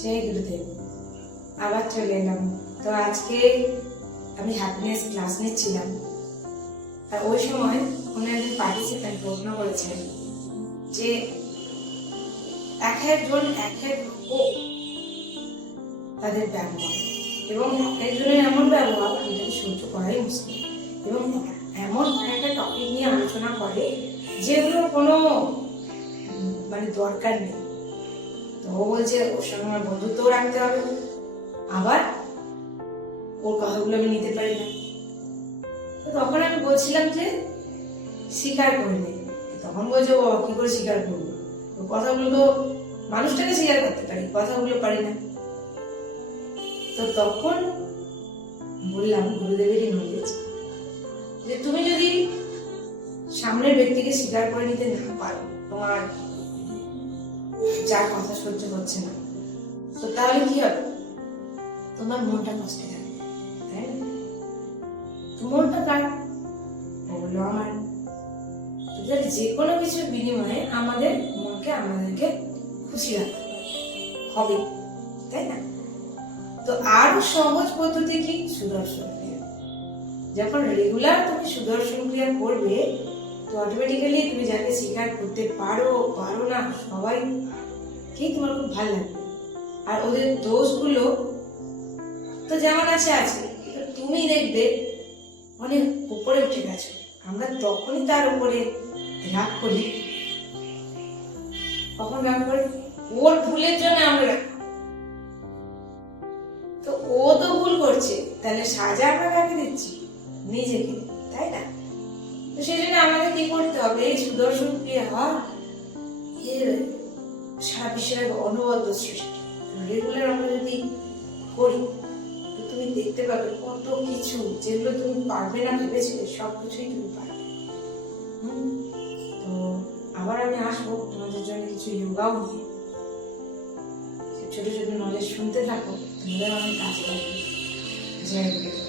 জয় গুরুদেব। আবার চলে এলাম। তো আজকে আমি হ্যাপিনেস ক্লাস নিচ্ছিলাম, আর ওই সময় উনি একজন পার্টিসিপেন্ট প্রশ্ন করেছেন যে এক একজন এক এক রকম তাদের ব্যবহার, এবং এক একজনের এমন ব্যবহার যেটাকে সহ্য করাই মুশকিল, এবং এমন একটা টপিক নিয়ে আলোচনা করে যেগুলো কোনো দরকার নেই। তো ও বলছে ওর সঙ্গে আমার বন্ধুত্ব রাখতে হবে, আবার ওর কথাগুলো আমি নিতে পারি না। তো তখন আমি বলছিলাম যে স্বীকার করে নেই। তখন বলছে ও কি করে স্বীকার করবো, ওর কথাগুলো তো মানুষটাকে স্বীকার করতে পারি, কথাগুলো পারি না। তো তখন বললাম গুরুদেবেরই নলেজ, যে তুমি যদি সামনের ব্যক্তিকে স্বীকার করে নিতে না পারো, তোমার যার কথা সহ্য হচ্ছে না, তো তাহলে কি হবে? তোমার মনটা কষ্ট যাবে, তাই না? মনটা কার? বললো আমার। যে কোনো কিছুর বিনিময়ে আমাদের মনকে আমাদেরকে খুশি রাখতে হবে, তাই না? তো আরো সহজ পদ্ধতি কি? সুদর্শন ক্রিয়া। যখন রেগুলার তুমি সুদর্শন ক্রিয়া করবে, তো অটোমেটিক্যালি তুমি যাকে স্বীকার করতে পারো না সবাই কি তোমার খুব ভালো লাগবে। আর ওদের দোষগুলো তো যেমন আছে, তুমি দেখবে অনেক উপরে উঠে গেছো। আমরা তখনই তার উপরে রাগ করি। কখন রাগ করি? ওর ভুলের জন্য আমরা রাগ করি। তো ও তো ভুল করছে, তাহলে সাজা আমরা কাকে দিচ্ছি? নিজেকে, তাই না? তো সেই জন্য আমাদের কি করতে হবে? এই সুদর্শন ক্রিয়া এর সারা বিশ্বের অনবদ্য সৃষ্টি রেগুলার আমরা যদি করি, তো তুমি দেখতে পাবে কত কিছু যেগুলো তুমি পারবে না ভেবেছিলে, সবকিছুই তুমি পারবে। তো আবার আমি আসবো তোমাদের জন্য কিছু যোগাও নিয়ে। ছোট ছোট নলেজ শুনতে থাকো, তোমাদের অনেক কাজে লাগবে। জয় গুরু।